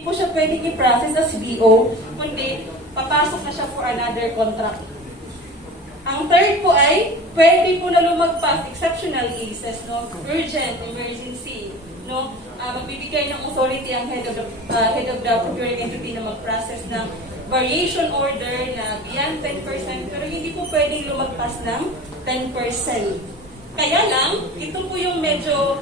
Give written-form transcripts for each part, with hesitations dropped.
Hindi po siya pwedeng i-process as BO, kundi papasok na siya for another contract. Ang third po ay, pwede po na lumagpas exceptional cases, no? Urgent, emergency, no? Magbibigay ng authority ang head of the procuring entity na mag-process ng variation order na beyond 10%, pero hindi po pwedeng lumagpas ng 10%. Kaya lang, ito po yung medyo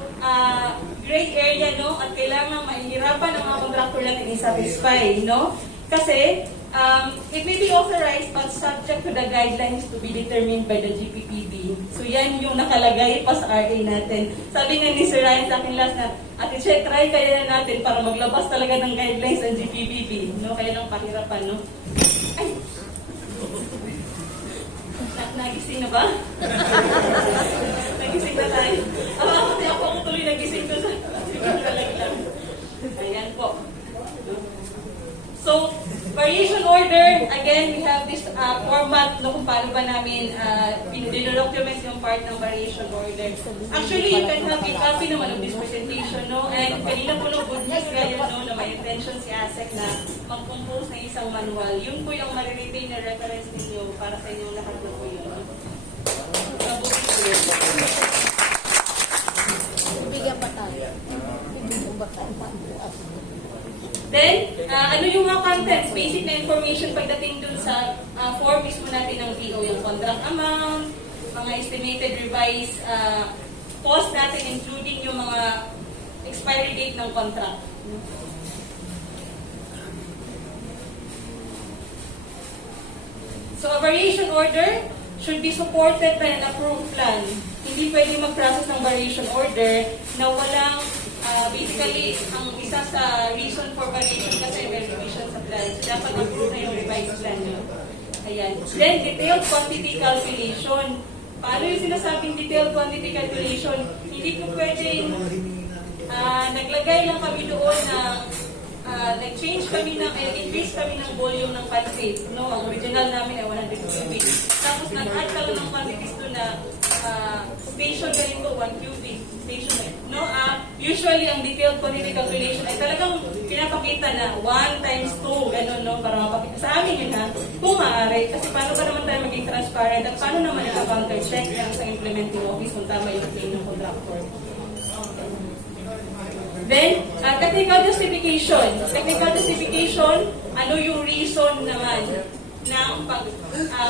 gray area, no? At kailangan mahihirapan ang mga contractor natin i-satisfy, no? Kasi, it may be authorized but subject to the guidelines to be determined by the GPPB. So yan yung nakalagay pa sa RA natin. Sabi nga ni Sir Ryan sa akin last na, Ate Che, try kaya na natin para maglabas talaga ng guidelines ng GPPB. No? Kaya lang pahirapan, no? Ay! Nagising na ba? Nagising na tayo. Ako tuloy nagising ko sa lang. Ayan po. So, variation order, again, we have this format no, kung paano ba namin dinodocument yung part ng variation order. Actually, you can have a copy naman of this presentation, no? And kanina po no, good news kayo, no, na may intention si ASEC na mag-compose ng isang manual. Yun po yung mariretain na reference ninyo para sa inyong lahat na po yun. Bigyan pa tayo. Then, ano yung mga contents? Basic na information pagdating dun sa form mismo natin ng PO, yung contract amount, mga estimated revised cost natin, including yung mga expiry date ng contract. So, a variation order should be supported by an approved plan. Hindi pwede mag-process ng variation order na walang basically, ang isa sa reason for variation kasi may revision sa plan. So, dapat approve na yung revised plan nyo. Ayan. Then, detailed quantity calculation. Paano yung sinasabing detailed quantity calculation? Hindi po pwedeng naglagay lang kami doon na nag-change kami ng, increase kami ng volume ng pancake. No? Ang original namin ay 100 cubic. Tapos nag-add ka lang ng quantities doon na station ganito, 1 cubic. Station no? Usually, ang detailed quantity calculation ay talagang pinapakita na 1 times 2, gano'n, no? Para mapakita sa amin yun, ha? Kung maaari, kasi paano ba naman tayo maging transparent at paano naman ika-counter-check yan sa implementing office kung tama yung claim ng contractor. Then, technical justification. Technical justification, ano yung reason naman ng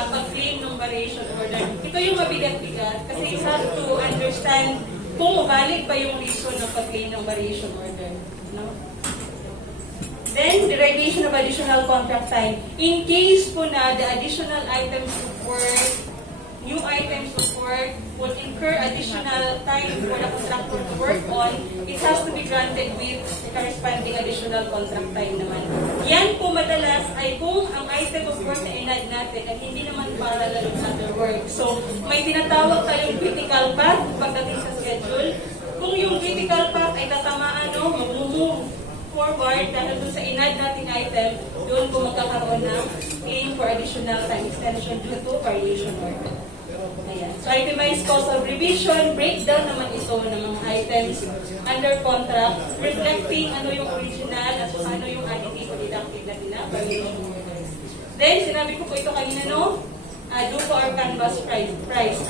pag-claim ng variation order. Ito yung mabigat-bigat kasi you have to understand kung valid ba yung reason ng pag-claim ng variation order. No? Then, derivation of additional contract time. In case po na the additional items of work, new items of work would incur additional time for the contractor to work on, it has to be granted with the corresponding additional contract time naman. Yan po madalas ay kung ang item of work na inad natin ay hindi naman parallel with other work. So, may tinatawag tayong critical path pagdating sa schedule. Kung yung critical path ay tatamaan, no, mag-move forward dahil dun sa inad nating item, doon po magkakaroon ng claim for additional time extension due to variation order. Ayan. So, itemized cost of revision, breakdown naman ito ng mga items under contract, reflecting ano yung original at ano yung additive o deductive na variation order. Then, sinabi ko po ito kanina, no? DUPA or canvas price.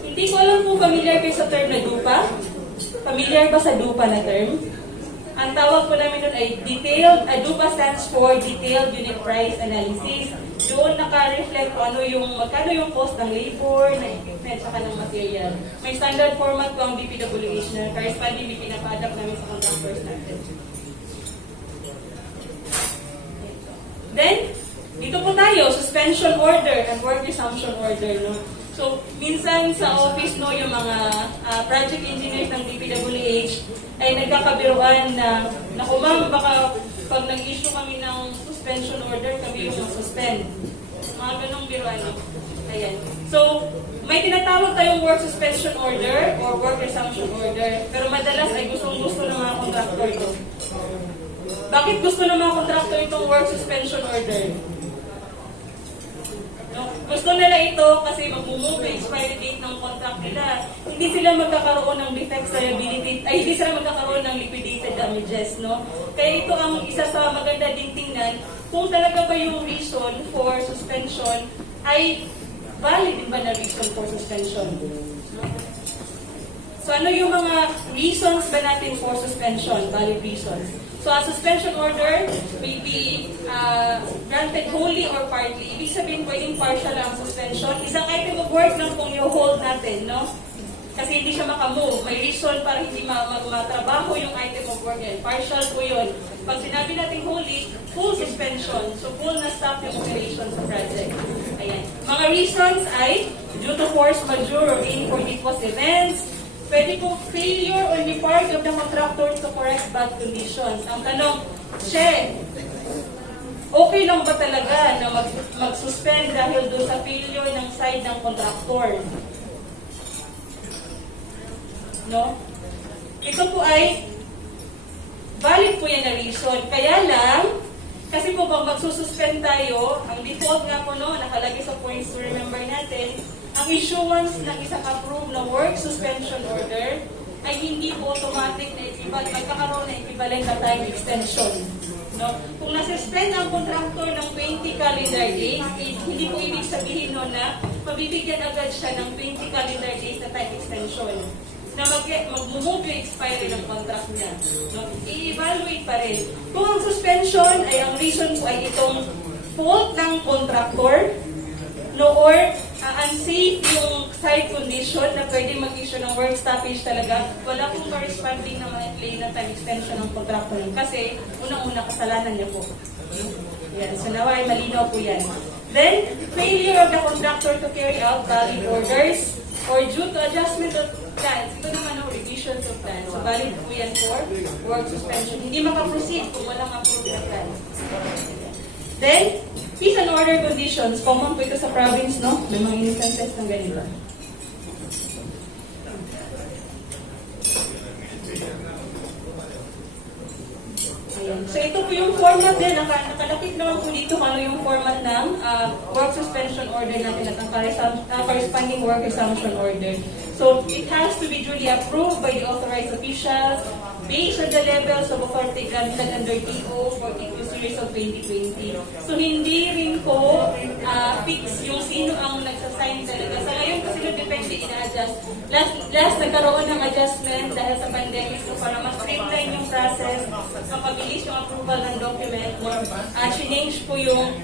Hindi ko alam kung familiar kayo sa term na DUPA. Familiar ba sa DUPA na term? Ang tawag po namin doon ay detailed, DUPA stands for Detailed Unit Price Analysis. Doon naka-reflect kung ano yung, magkano yung cost ng labor, ng equipment, saka ng material. May standard format po ang DPWH na corresponding may pinapa-adapt namin sa contractors natin. Then, dito po tayo, suspension order and work resumption order. No? So, minsan sa office, no, yung mga project engineers ng DPWH ay nagkakabiruan na ma'am, baka pag nag-issue kami ng suspension order, kami yung suspend. Mga ganong biruan. No? Ayan. So, may tinatawag tayong work suspension order or work resumption order, pero madalas ay gustong-gusto ng mga contractor ito. Bakit gusto ng mga contractor itong work suspension order? No? Gusto nila ito kasi mag-move yung expiry date ng contract nila. Hindi sila magkakaroon ng defects liability, ay hindi sila magkakaroon ng liquidated damages, no? Kaya ito ang isa sa kung talaga ba yung reason for suspension ay valid din ba na reason for suspension. So ano yung mga reasons ba natin for suspension, valid reasons? So a suspension order may be granted wholly or partly. Ibig sabihin pwedeng partial ang suspension. Isang item of work lang kung i-hold natin, no? Kasi hindi siya makamove. May reason para hindi matrabaho yung item of work yan. Partial po yun. Pag sinabi natin wholly, full suspension. So full na stop yung operation sa project. Ayan. Mga reasons ay due to force majeure or in for post events. Pwede pong failure on the part of the contractor to correct bad conditions. Ang tanong, Che, okay lang ba talaga na mag-suspend dahil doon sa failure ng side ng contractor? No? Ito po ay valid po yan na reason. Kaya lang, kasi po bang magsususpend tayo, ang default nga po no, nakalagay sa points to remember natin, ang issuance ng isang approved na work suspension order ay hindi po automatic na equivalent, magkakaroon na equivalent na time extension. No? Kung nasuspend ang contractor ng 20 calendar days, hindi po ibig sabihin no na mabibigyan agad siya ng 20 calendar days na time extension na mag-move yung expiry ng contract niya. No? I-evaluate pa rin. Kung ang suspension ay ang reason po ay itong fault ng contractor, no, or unsafe yung site condition na pwede mag-issue ng work stoppage talaga, wala pong corresponding na ma-claim na time extension ng contractor kasi unang-una kasalanan niya po. Yan. So nawa ay malinaw po yan. Then, failure of the contractor to carry out valid orders or due to adjustment of plans. Ito naman ang revisions of plans. So valid po yan for work suspension. Hindi makaproceed kung walang approved na plan. Then, peace and order conditions. Common po ito sa province, no? May mga instances ng ganito. Ayan. So ito po yung format din. Nakalapit naman po dito kung ano yung format ng work suspension order natin at ang corresponding work resumption order. So it has to be duly approved by the authorized officials based on the levels of authority granted under TO 42 series of 2020. So hindi rin po fix yung sino ang nagsasign talaga. Sa ngayon kasi depende ina-adjust. Last nagkaroon ng adjustment dahil sa pandemic so para mas streamline yung process, mapabilis yung approval ng document, change po yung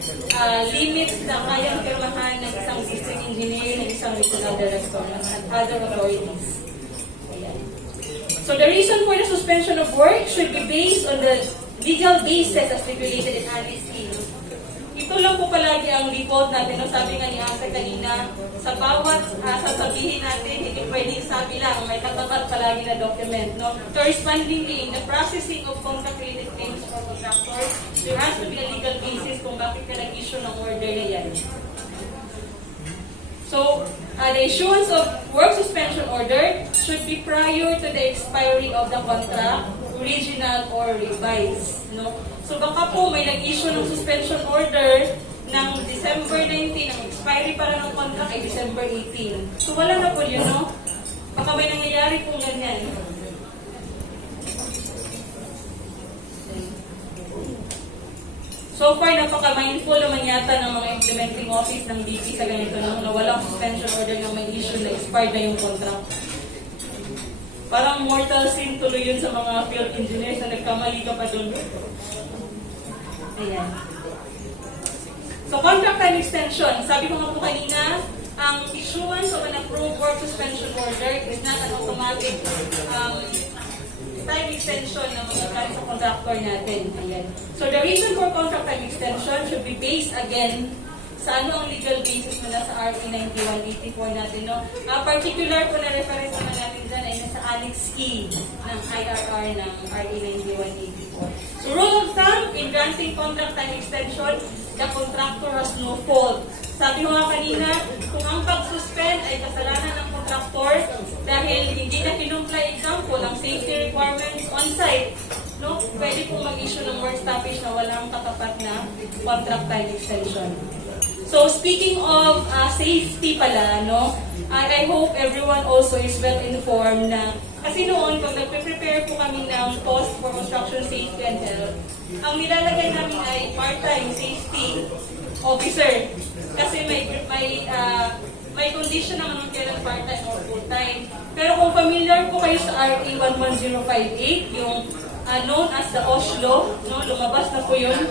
limits na kayang pirmahan ng isang district engineer, ng isang regional director, at other authorities. Ayan. So the reason for the suspension of work should be based on the legal basis as stipulated in Annex E. Ito lang po palagi ang default natin. No? Sabi nga ni Asa kanina, sa bawat sasabihin natin, hindi pwedeng sabi lang, may katapat palagi na document. No? Correspondingly, in the processing of contract-related claims for contractors, there has to be a legal basis kung bakit ka nag-issue ng order na yan. So, the issuance of work suspension order should be prior to the expiry of the contract, original or revised. No? So, baka po may nag-issue ng suspension order ng December 19, ang expiry para ng contract ay December 18. So, wala na po yun, no? Baka may nangyayari po ganyan. So far, napaka-mindful naman yata ng mga implementing office ng BP sa ganito na walang suspension order na may issue na expired na yung contract. Parang mortal sin tuloy yun sa mga field engineers na nagkamali ka pa doon. Ayan. So contract time extension. Sabi ko nga po kanina, ang issuance of an approved work suspension order is not an automatic time extension ng mga plans sa contractor natin. Ayan. So the reason for contract time extension should be based again sa ano ang legal basis na nasa RE 9184 natin. No? Particular po na reference naman natin dyan ay nasa Annex E ng IRR ng RE 9184. So rule of thumb, in granting contract time extension, the contractor has no fault. Sabi ko nga kanina, kung ang pag-suspend ay kasalanan ng contractor dahil hindi na kinumply example ang safety requirements on-site, no? Pwede pong mag-issue ng work stoppage na walang katapat na contract time extension. So speaking of safety pala, no, I hope everyone also is well informed na kasi noon pag nagpe-prepare po kami ng post for construction safety and health, ang nilalagay namin ay part-time safety officer. Kasi may condition naman ng kailan part-time or full-time. Pero kung familiar po kayo sa RA 11058, yung known as the Oslo, no, lumabas na po yun.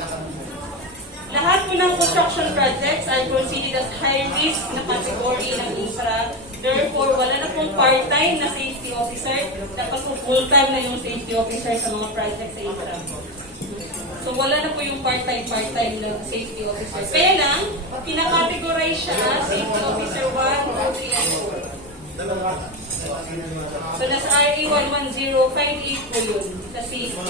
Lahat po ng construction projects are considered as high risk na category ng infra. Therefore, wala na pong part-time na safety officer. Dapat po full-time na yung safety officer sa mga projects sa infra. So, wala na po yung part-time na safety officer. Kaya lang, kinakategorize siya as safety officer 1, 2, 3, and 4. So, nasa RA 11058 po yun, sa safety.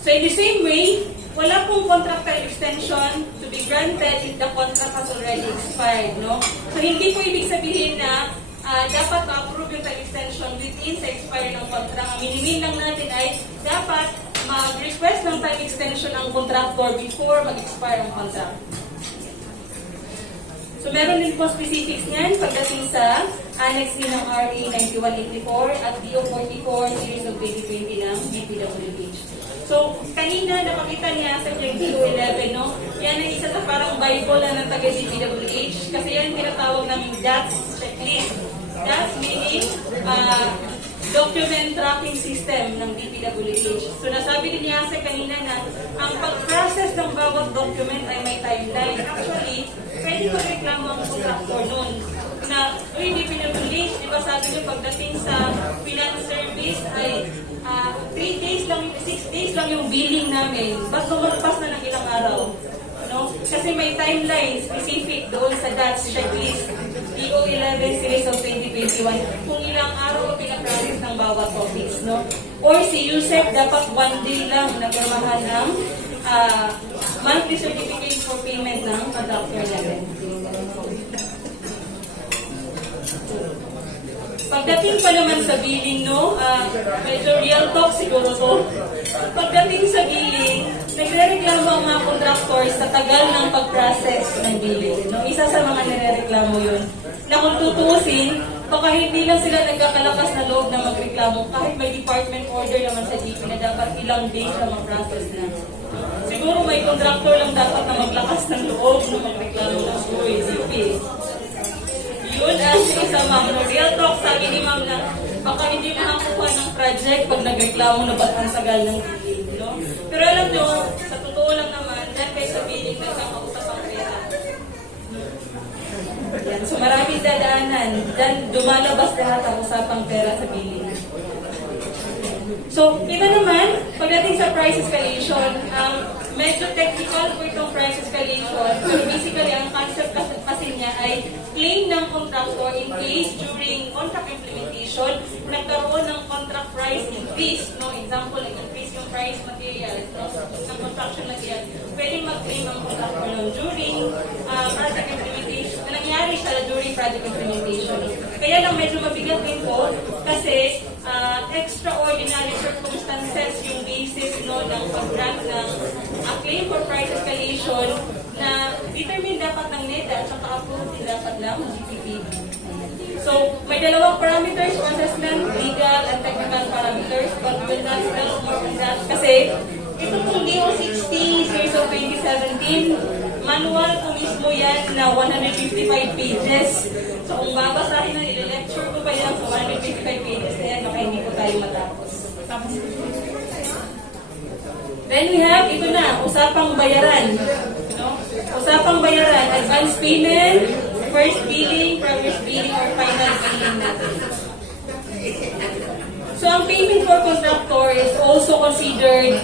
So in the same way, wala pong contractual extension to be granted if the contract has already expired, no? So hindi po ibig sabihin na dapat ma-approve yung time extension within sa expiry ng contract. Ang minimin lang natin ay dapat mag-request ng time extension ang contractor before mag-expire ang contract. So meron din po specifics niyan pagdating sa Annex E ng RA 9184 at DO 44 Series of 2020 ng DPWH. So, kanina napakita niya sa DO 11, no? Yan ang isa sa parang Bible na ng taga-DPWH kasi yan tinatawag namin DATS checklist. DATS meaning document tracking system ng DPWH. So, nasabi din niya sa kanina na ang pag-process ng bawat document ay may timeline. Actually, pwede mag-reklamo ang contractor nun na, uy, DPWH, di ba sabi niyo pagdating sa finance service ay 3 days lang, 6 days lang yung billing namin. Ba't lumagpas na ng ilang araw? No? Kasi may timeline specific doon sa DATS checklist. DO 11 Series of 2021 kung ilang araw ang pinaprocess ng bawat office. No? Or si USEC dapat 1 day lang na pirmahan ng monthly certificate for payment ng contractor natin. Pagdating pa naman sa billing, no, medyo real talk siguro to. Pagdating sa billing, nagre-reklamo ang mga contractors sa tagal ng pag-process ng billing. No? Isa sa mga nire-reklamo yun. Na kung tutuusin, baka hindi lang sila nagkakalakas na loob na magreklamo kahit may department order naman sa GP na dapat ilang days na mag-process na. Siguro may contractor lang dapat na maglakas ng loob na magreklamo ng GP. Yun, isa ma'am, no, real talk, sabi ni ma'am na baka hindi makakuha ng project pag nagreklamo na ba't ang tagal ng billing, no? Pero alam nyo, sa totoo lang naman, dahil kayo sa billing, nagkakausap ang pera. Yan, so maraming dadaanan, dan dumalabas lahat ang usapang pera sa billing. So, kita naman, pagdating sa price escalation, medyo technical po itong price escalation. Pero basically, ang concept kasi niya ay claim ng contractor in case during contract implementation, nagkaroon ng contract price increase. No? Example, nag-increase yung price materials, no? Ng construction material. Pwede mag-claim ang contractor nun during project implementation. Nangyari siya during project implementation. Kaya lang medyo mabigat din po kasi extraordinary circumstances yung basis, no, ng pag-grant ng claim for price escalation na determine dapat ng NEDA at saka approved din dapat lang ng GPP. So, may dalawang parameters for assessment, legal and technical parameters, but we'll not discuss more on that kasi ito pong DO 60 series of 2017, manual po mismo yan na 155 pages. So, kung babasahin na lecture ko pa yan sa 155 pages na yan, baka hindi po tayo matapos. Then we have, ito na, usapang bayaran. No? Usapang bayaran, advance payment, first billing, progress billing, or final billing natin. So, ang payment for contractor is also considered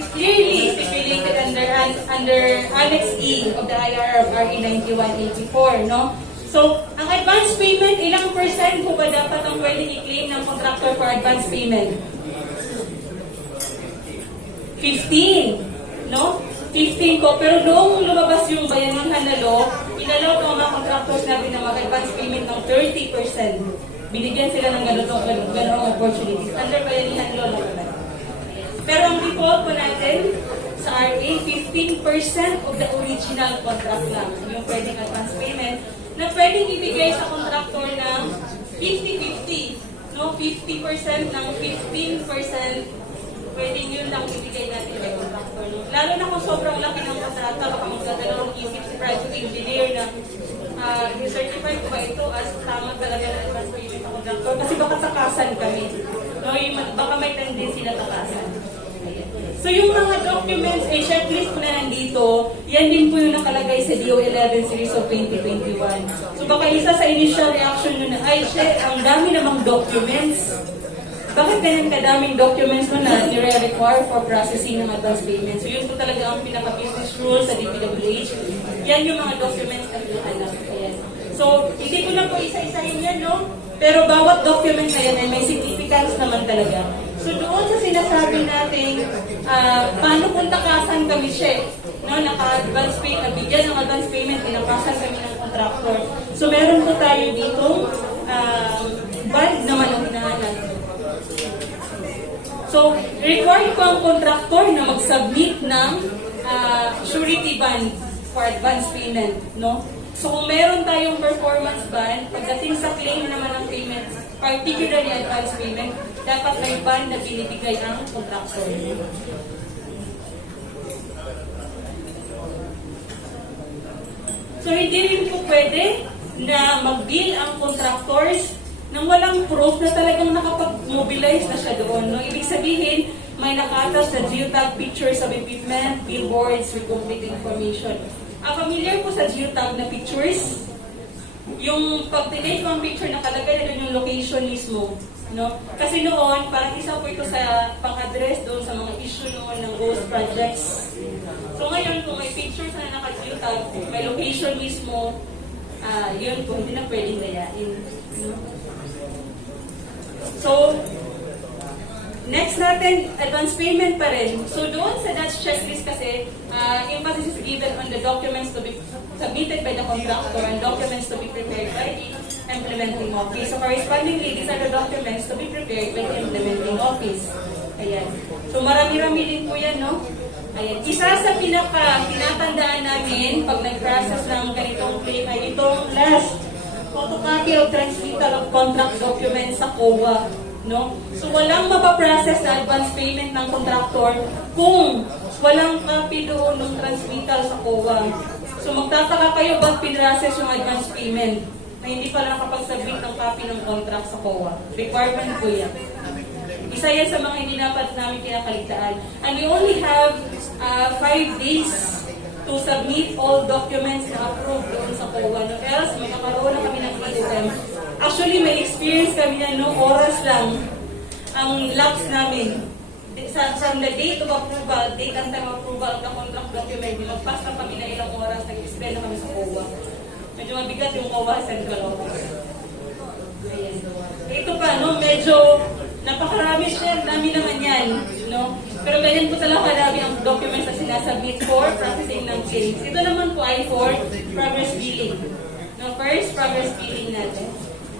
is clearly stipulated under Annex E of the IRR of RA 9184, no? So, ang advance payment, ilang percent po ba dapat ang pwedeng i-claim ng contractor for advance payment? 15, no? 15 po. Pero noong lumabas yung bayanihan na law, inalaw ko ang mga contractors natin na mag-advance payment ng 30%. binigyan sila ng ganitong opportunities. Under bayanihan law naman. Pero ang default po natin sa RA, 15% of the original contract lang yung pwedeng advance payment na pwedeng ibigay sa contractor ng 50-50. No, 50% ng 15%, pwedeng yun lang ibigay natin kay contractor. No? Lalo na kung sobrang laki ng kontrata, baka magdadalawang isip si private engineer na i-certify ko ba ito as tama talaga na advance payment sa contractor. Kasi baka takasan kami. No? Baka may tendency na takasan. So yung mga documents, checklist na nandito, yan din po yung nakalagay sa DO11 series of 2021. So baka isa sa initial reaction nyo na, ay, ang dami namang documents. Bakit ganyan kadaming documents mo na nire-require for processing ng advance payment? So yun po talaga ang pinaka-business rules sa DPWH. Yan yung mga documents na hinahanap. So, hindi ko na po isa-isahin yan, no? Pero bawat document na yan ay may significance naman talaga. So doon sa sinasabi natin, paano kung takasan kami siya, no? Naka-advance pay, bigyan ng advance payment, tinakasan kami ng contractor. So meron po tayo dito, bond naman ang hinahanap. So, required po ang contractor na mag-submit ng surety bond for advance payment, no? So, kung meron tayong performance bond, pagdating sa claim naman ng payment, particularly advance payment, dapat may bond na binibigay ang contractor. So, hindi rin po pwede na mag-bill ang contractors nang walang proof na talagang nakapag-mobilize na siya doon. No? Ibig sabihin, may nakatas na geotag pictures of equipment, billboards with complete information. Familiar po sa geotag na pictures? Yung pag tinake mo ang picture, nakalagay na doon yung location mismo. No? Kasi noon, parang isa po ito sa pang-address doon sa mga issue noon ng ghost projects. So ngayon, kung may pictures na naka-geotag, may location mismo, yun po, hindi na pwedeng gayain. No? So, next natin, advance payment pa rin. So doon sa Dutch checklist kasi, emphasis is given on the documents to be submitted by the contractor and documents to be prepared by the implementing office. So correspondingly, these are the documents to be prepared by the implementing office. Ayan. So marami-rami din po yan, no? Ayan. Isa sa pinatandaan namin pag nag-process ng ganitong claim ay itong last photocopy of transmittal of contract documents sa COA. No? So walang mapaprocess na advance payment ng contractor kung walang copy doon ng transmittal sa COA. So magtataka kayo ba't pinrocess yung advance payment na hindi pala nakapag-submit ng copy ng contract sa COA. Requirement po yan. Isa yan sa mga hindi dapat namin pinakaligtaan. And we only have 5 days to submit all documents na approved doon sa COA. No? Else, magkakaroon na kami ng system. Actually, may experience kami na no oras lang ang lapse namin. From the date of approval, date and time of approval of the contract document, magpas na kami na ilang oras, nag-expend na kami sa COA. Medyo mabigat yung COA Central Office. Ayan. Ito pa, no, medyo napakarami siya, dami naman yan. No? Pero ganyan po talaga karami ang documents na sinasubmit for processing ng claims. Ito naman po ay for progress billing. No, first, progress billing natin.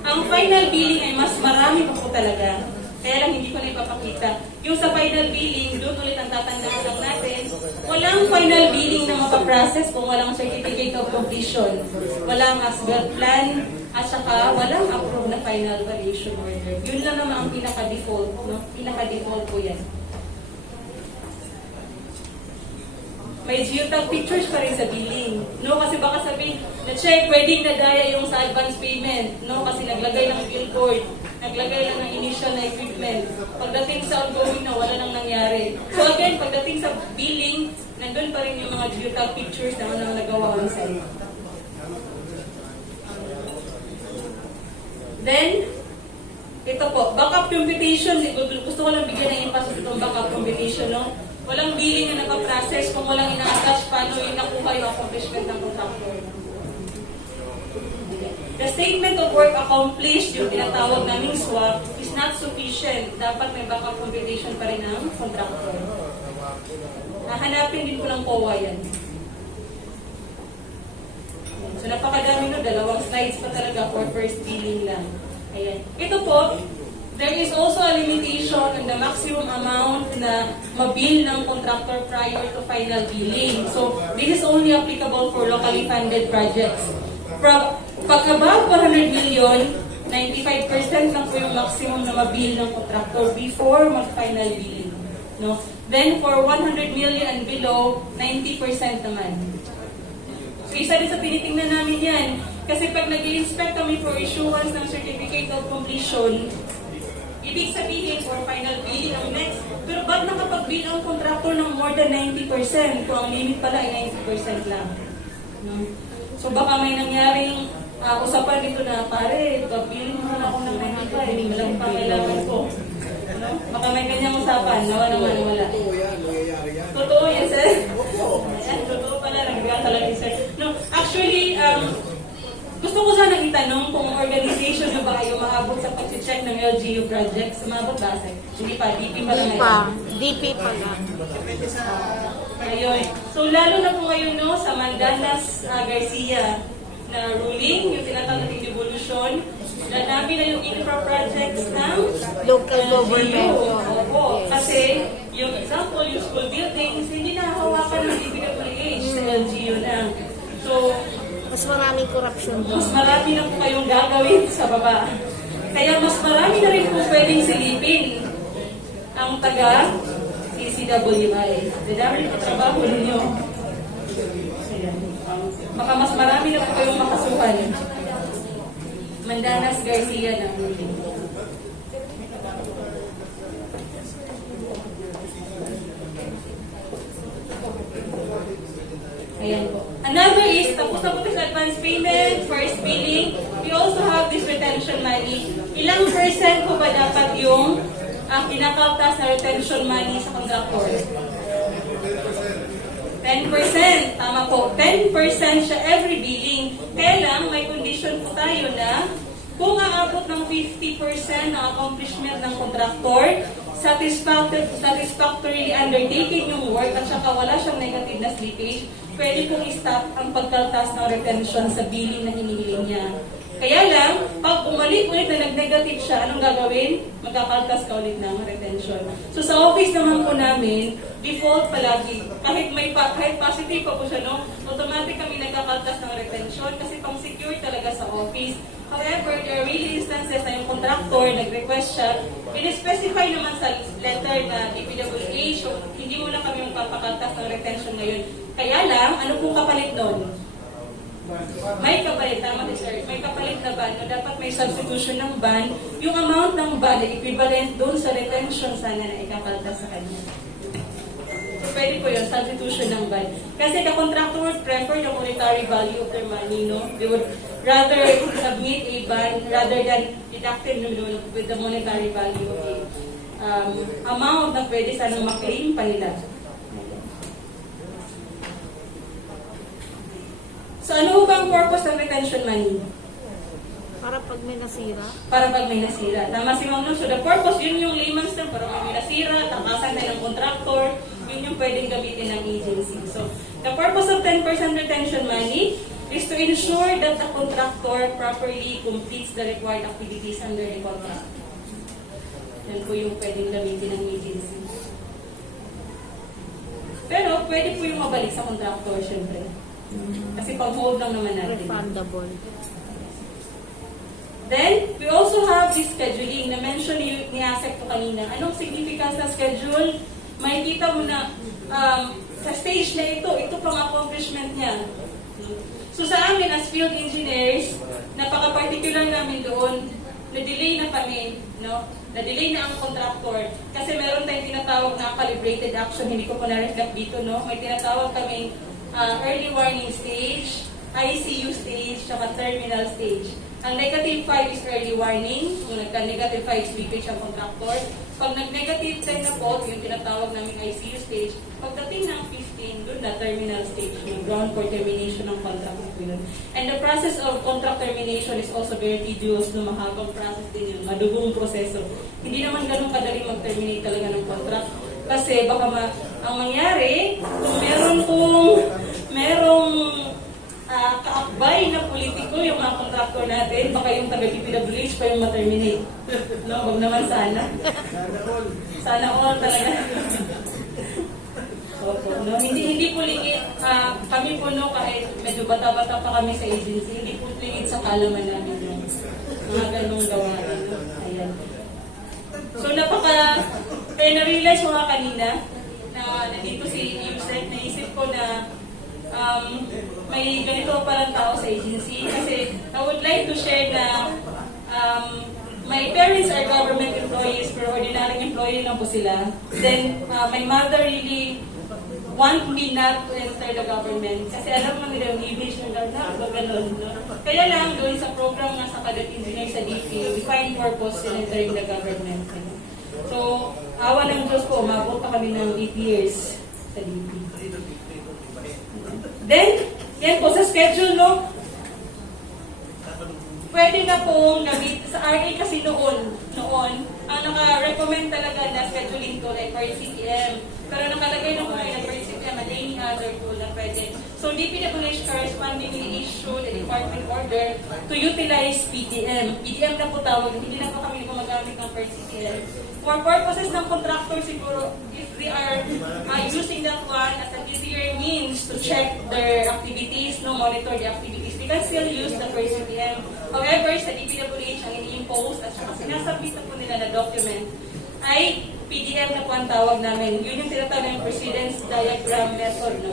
Ang final billing ay mas marami pa po talaga. Kaya lang hindi ko na ipapakita. Yung sa final billing, doon ulit ang tatandaan lang natin, walang final billing na mapaprocess kung walang certificate of completion. Walang as-built plan, at saka walang approved na final variation order. Yun lang naman ang pinaka-default. No? Pinaka-default po yan. May geotag pictures pa rin sa billing. No, kasi baka sabihin, na-check, pwedeng nadaya yung sa advance payment. No, kasi naglagay ng billboard, naglagay lang ng initial na equipment. Pagdating sa ongoing na, wala nang nangyari. So again, pagdating sa billing, nandun pa rin yung mga geotag pictures na nagawa on site. Then, ito po, backup computation. Gusto ko lang bigyan ng emphasis itong backup computation, no? Walang billing na nakaprocess kung walang ina-attach paano yung nakuha yung accomplishment ng contractor. The statement of work accomplished, yung tinatawag naming SWAP, is not sufficient. Dapat may backup computation pa rin ng contractor. Hahanapin din po ng COA yan. So napakadami no, 2 slides pa talaga for first billing lang. Ayan. Ito po, there is also a limitation on the maximum amount na mabill ng contractor prior to final billing. So, this is only applicable for locally funded projects. Pag above 100 million, 95% lang po yung maximum na mabill ng contractor before mag-final billing. No? Then, for 100 million and below, 90% naman. So, isa din sa tinitingnan namin yan. Kasi pag nag-inspect kami for issuance ng certificate of completion, ibig sabihin for final billing ang next. Pero ba't nakapag-bill ang contractor ng more than 90%? Kung ang limit pala ay 90% lang. No? So baka may nangyaring usapan dito na, pare, pag-billing mo na ako ng 95, hindi mo lang pangailangan ko. No? Baka may ganyang usapan, nawa naman wala. Totoo yan, nangyayari yan. Totoo yan, sir? Ayan, totoo pala, nagbigang talaga, sir. No, actually, gusto ko sana itanong kung organization na ba kayo maabot sa pag-check ng LGU projects. Umabot ba, sir? Hindi pa, DP pa lang ngayon. DP pa lang. Ayun. So, lalo na po ngayon, no, sa Mandanas Garcia na ruling, yung tinatawag na devolution, nadami na yung infra projects ng Local LGU. government. Opo. Yes. Kasi, yung example, yung school buildings, hindi nahahawakan ng DPWH sa LGU na. So, Mas maraming corruption doon. mas marami na po kayong gagawin sa baba. Kaya mas marami na rin po pwedeng silipin ang taga CCWI. Dadami po trabaho ninyo. Baka mas marami na po kayong makasuhan. Mandanas Garcia na huli. Ayan po. Another is, tapos na po sa advance payment, first billing. We also have this retention money. Ilang percent po ba dapat yung kinakaltas na retention money sa contractor? 10%. Tama po. 10% siya every billing. Kaya lang, may condition po tayo na kung aabot ng 50% ng accomplishment ng contractor, satisfactorily undertaking yung work at saka wala siyang negative na slippage, pwede pong i-stop ang pagkaltas ng retention sa billing na hinihiling niya. Kaya lang, pag umalik ulit na nag-negative siya, anong gagawin? Magkakaltas ka ulit ng retention. So sa office naman po namin, default palagi. Kahit positive pa po siya, no? Automatic kami nagkakaltas ng retention kasi pang-secure talaga sa office. However, there are really instances na yung contractor nag-request siya, in-specify naman sa letter na DPWH, so hindi mo na kami magpapakaltas ng retention ngayon. Kaya lang, ano pong kapalit doon? May kapalit, tama din sir, may kapalit na ban, no? Dapat may substitution ng ban. Yung amount ng ban ay equivalent doon sa retention sana na ikakaltas sa kanya. So, pwede po yun, substitution ng ban. Kasi the contractor would prefer the monetary value of their money, no? They would rather submit a ban rather than deducting with the monetary value of the amount na pwede sanang maklaim pa nila. So, ano ba ang purpose ng retention money? Para pag may nasira. Para pag may nasira. Tama si Ma'am, no? So, the purpose, yun yung layman's term, para pag may nasira, takasan tayo ng contractor, yun yung pwedeng gamitin ng agency. So, the purpose of 10% retention money is to ensure that the contractor properly completes the required activities under the contract. Yan po yung pwedeng gamitin ng agency. Pero, pwede po yung mabalik sa contractor, syempre. Kasi pag-hold lang naman natin. Refundable. Then, we also have this scheduling na mention ni Asek ko kanina. Anong significance ng schedule? Makikita mo na sa stage na ito pang accomplishment niya. So sa amin as field engineers, napaka-particular namin doon, na-delay na kami, no? Na-delay na ang contractor. Kasi meron tayong tinatawag na calibrated action, hindi ko po na-reflect dito, no? May tinatawag kami early warning stage, ICU stage, saka terminal stage. Ang negative 5 is early warning. Kung nagka-negative 5 slippage ang contractor. Pag nag-negative 10 na po, yung tinatawag namin ICU stage, pagdating ng 15, doon na terminal stage, yung ground for termination ng contract po yun. And the process of contract termination is also very tedious, no, mahabang process din yun, madugong proseso. Hindi naman ganun kadali mag-terminate talaga ng contract. Kasi baka ang mangyari, kung merong kaakbay na politiko ko, yung mga contractor natin, baka yung taga-PWH pa yung ma-terminate. No, wag naman sana. Sana all talaga. Opo, no? Hindi po lingid, kami po no, kahit medyo bata-bata pa kami sa agency, hindi po lingid sa kalaman namin yung mga ganong gawain. No? Ayan. So kaya na-realize ko nga kanina, na nandito si Yusef, naisip ko na may ganito palang tao sa agency kasi I would like to share na my parents are government employees pero ordinary employee lang po sila. Then my mother really want me not to enter the government kasi alam mo nila yung image ng gano'n. No? Kaya lang doon sa program nga sa cadet engineer sa DP, we find purpose in entering the government. So, awa ng Diyos po, umabot pa kami ng 8 years sa DP. Then, yan po sa schedule, no? Pwede na pong sa RA kasi noon, ang naka-recommend talaga na scheduling to like per CPM. Pero nakalagay na po ngayon per CPM at any other tool na pwede. So, DPWH correspondingly issued a department order to utilize PDM. PDM na po tawag, hindi na po kami gumagamit ng per CPM. For purposes ng contractor siguro, if they are using that one as an easier means to check their activities, monitor the activities, they can still use the per CPM. However, sa DPWH, ang ini-impose at saka sinasabit na po nila na document ay PDM na po ang tawag namin. Yun yung tinatawag ng precedence diagram method. No?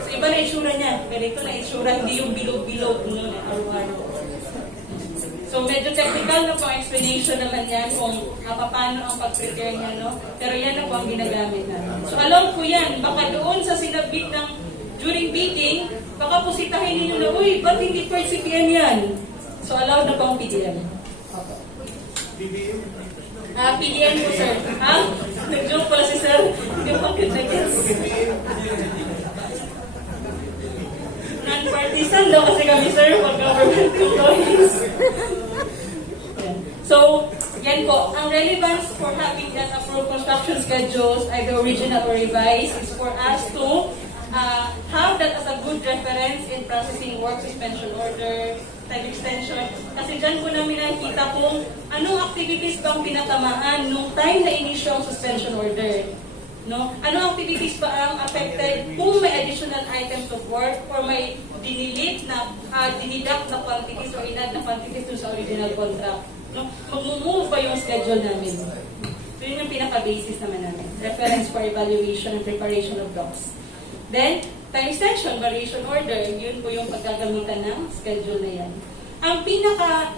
So, iba na itsura niya. Ganito na itsura, hindi yung bilog-bilog. No? Araw-araw. So, medyo technical na po ang explanation naman yan kung paano ang pag-prepare niya, no? Pero yan na po ang ginagamit namin. So, alam ko yan, baka doon sa sinabit ng during bidding, baka pusitahin ninyo na, uy, ba't hindi per CPM yan? So, allowed na po ang PDM. PDM po, sir. Ha? Nag-joke pala si sir. Hindi po kita-gets. Non-partisan daw kasi kami, sir, pag government employees. So, yan po. Ang relevance for having that approved construction schedules, either original or revised, is for us to have that as a good reference in processing work suspension order, time extension. Kasi dyan po namin nakikita kung anong activities bang pinatamaan nung time na inisyo ang suspension order. No? Ano activities ba ang affected kung may additional items of work or may dinilit na dinidak na quantities or inad na quantities sa original contract. No? Mag-move ba yung schedule namin? So yun yung pinaka-basis naman namin. Reference for evaluation and preparation of docs. Then, time extension, variation order, yun po yung paggagamitan ng schedule na yan. Ang pinaka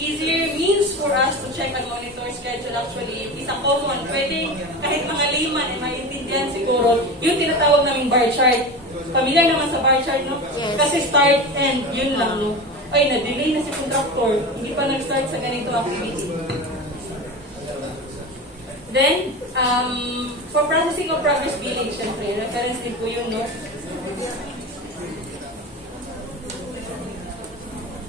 easier means for us to check and monitor schedule actually is a common. Pwede kahit mga layman ay maintindihan siguro yung tinatawag naming bar chart. Familiar naman sa bar chart, no? Yes. Kasi start and yun lang, no? Ay, na-delay na si contractor. Hindi pa nag-start sa ganito activity. Then, for processing of progress billing, syempre, reference din po yun, no?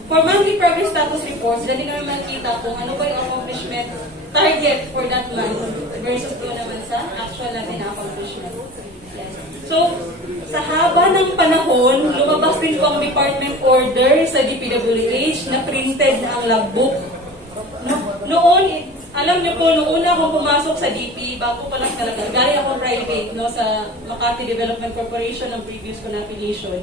For monthly progress status reports, dali naman makikita kung ano ba yung accomplishment target for that month versus doon naman sa actual natin na accomplishment. Yes. So, sa haba ng panahon, lumabas din po ang department order sa DPWH na printed ang logbook. Noon, alam niyo po, noong una akong pumasok sa DP, bago pa lang talaga, gaya ako private sa Makati Development Corporation ng previous ko na affiliation.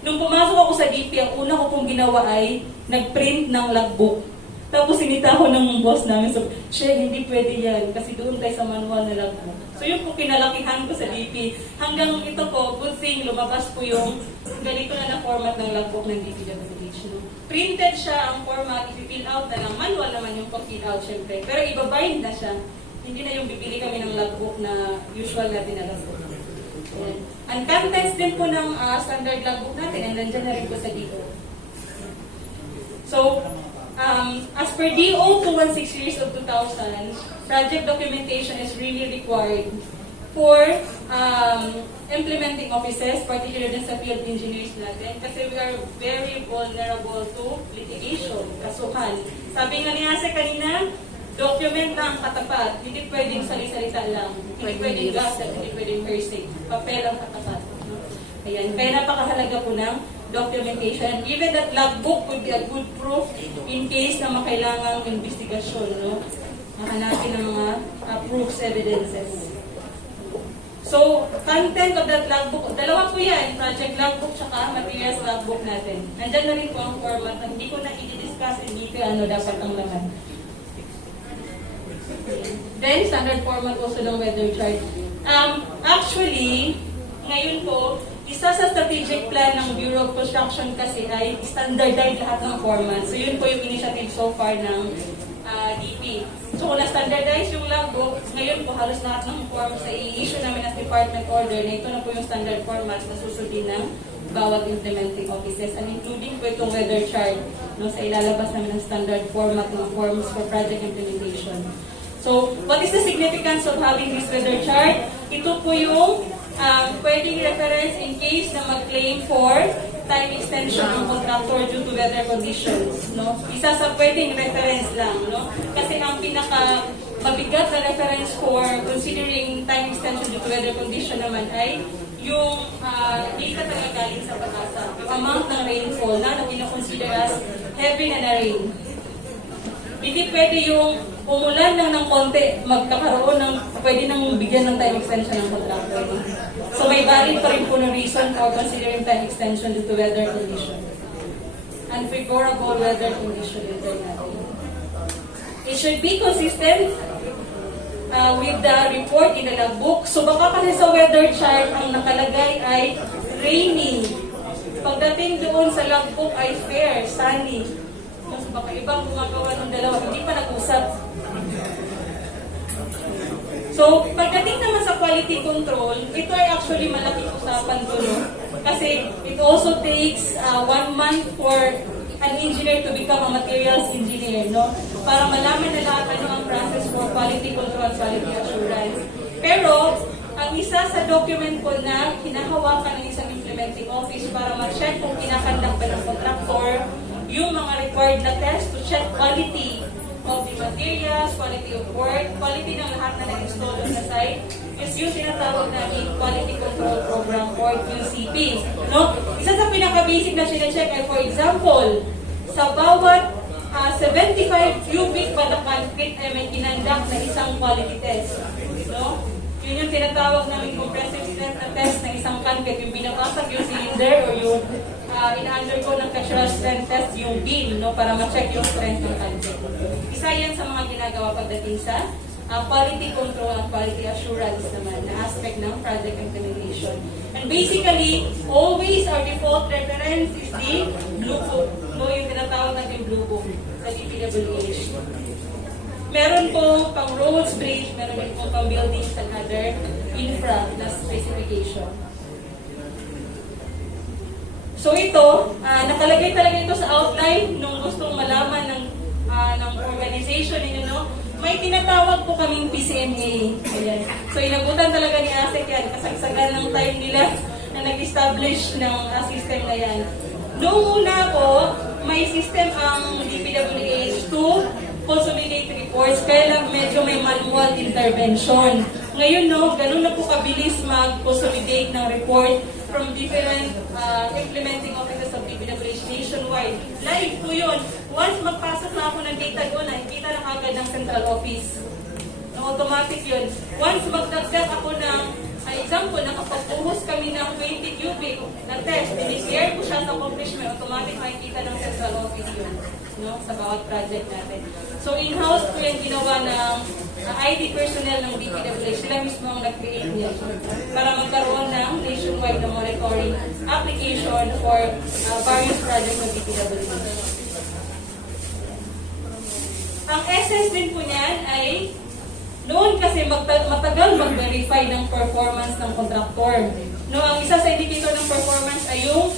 Nung pumasok ako sa DP, ang una ko pong ginawa ay nag-print ng logbook. Tapos sinita ko ng boss namin, so, hindi pwede yan kasi doon tayo sa manual na logbook. So yun po kinalakihan ko sa DP. Hanggang ito po, good thing, lumabas po yung ganito na format ng logbook ng DPWH. No? Printed siya ang format, i-fill out na lang. Manual naman yung pag-fill out syempre. Pero ibabind na siya. Hindi na yung bibili kami ng logbook na usual natin na logbook. Ayan. Ang contents din po ng standard logbook natin, and nandiyan na rin po sa DO. So, as per DO 216 series of 2000, project documentation is really required for implementing offices, particularly sa field engineers natin, kasi we are very vulnerable to litigation, kasuhan. Sabi nga ni Ase kanina, document lang katapat, hindi pwedeng sali-salita lang, hindi pwedeng gasset, hindi pwedeng hearsay, papel ang katapat. No? Ayan, kaya napakahalaga po ng documentation. Even that logbook would be a good proof in case na makailangang investigasyon, no? Hanapin ng mga proofs, evidences. So, content of that logbook, dalawa po yan, project logbook tsaka materials logbook natin. Nandyan na rin po ang format na hindi ko na i-discuss in detail ano dapat ang laman. Then, standard format also ng weather chart. Actually, ngayon po, isa sa strategic plan ng Bureau of Construction kasi ay standardize lahat ng format. So, yun po yung initiative so far ng DP. So, kung na-standardize yung logbook, ngayon po halos lahat ng forms sa i-issue namin as department order na ito na po yung standard format na susundin ng bawat implementing offices, and including po itong weather chart, no, sa ilalabas namin ng standard format ng forms for project implementation. So, what is the significance of having this weather chart? Ito po yung pwedeng reference in case na mag-claim for time extension ng contractor due to weather conditions. No? Isa sa pwedeng reference lang. No? Kasi ang pinaka mabigat na reference for considering time extension due to weather condition naman ay yung data talaga galing sa pag-asa. Yung amount ng rainfall na pinakonsider as heavy na rain. Hindi pwede yung umulan lang ng konti, magkakaroon ng, pwede nang bigyan ng time extension ng contractor. So may valid pa rin po ng reason for considering time extension due to weather condition. Unfavorable weather condition in natin. It should be consistent with the report in the logbook. So baka kasi sa weather chart ang nakalagay ay rainy. Pagdating doon sa logbook ay fair, sunny. So baka ibang gumagawa ng dalawa, hindi pa nag-usap. So, pagdating naman sa quality control, ito ay actually malaking usapan doon. Kasi it also takes 1 month for an engineer to become a materials engineer, no? Para malaman na lahat ano ang process for quality control, quality assurance. Pero, ang isa sa document po na hinahawakan ng isang implementing office para ma-check kung kinakandak ba ng contractor, yung mga required na test to check quality of the materials, quality of work, quality ng lahat na nag-install sa site, is yung tinatawag namin Quality Control Program or QCP. No? Isa sa pinaka-basic na sinacheck ay, for example, sa bawat 75 cubic pada concrete ay may kinandak na isang quality test. No? Yun yung tinatawag namin comprehensive strength na test ng isang concrete, yung binabasag yung cylinder or yung in-undergo ng structural strength test yung beam, no, para ma-check yung strength ng concrete. Isa yan sa mga ginagawa pagdating sa quality control at quality assurance naman na aspect ng project implementation. And basically, always our default reference is the Blue Book, no, yung tinatawag natin Blue Book sa DPWH. Meron po pang roads, bridge, meron din po pang buildings and other infra na specification. So ito, nakalagay talaga ito sa outline nung gustong malaman ng organization ninyo, no? May tinatawag po kaming PCMA. Ayan. So inabutan talaga ni ASEC yan, kasagsagan ng time nila na nag-establish ng system na yan. Noong una po, may system ang DPWH to consolidate reports, kaya lang medyo may manual intervention. Ngayon, no, ganun na po kabilis mag-consolidate ng report from different implementing offices of DPWH nationwide. Live po yun. Once magpasok na ako ng data doon, nakikita na agad ng central office. No, automatic yun. Once magdagdag ako ng example, nakapagpuhos kami ng 20 cubic na test, dineclare ko siya sa accomplishment, automatic makikita ng central office yun, no, sa bawat project natin. So, in-house po yung ginawa ng ID personnel ng DPWH. Sila mismo ang nag-create niya para magkaroon ng nationwide na monitoring application for various projects ng DPWH. Ang essence din po niyan ay noon kasi matagal mag-verify ng performance ng contractor. No, ang isa sa indicator ng performance ay yung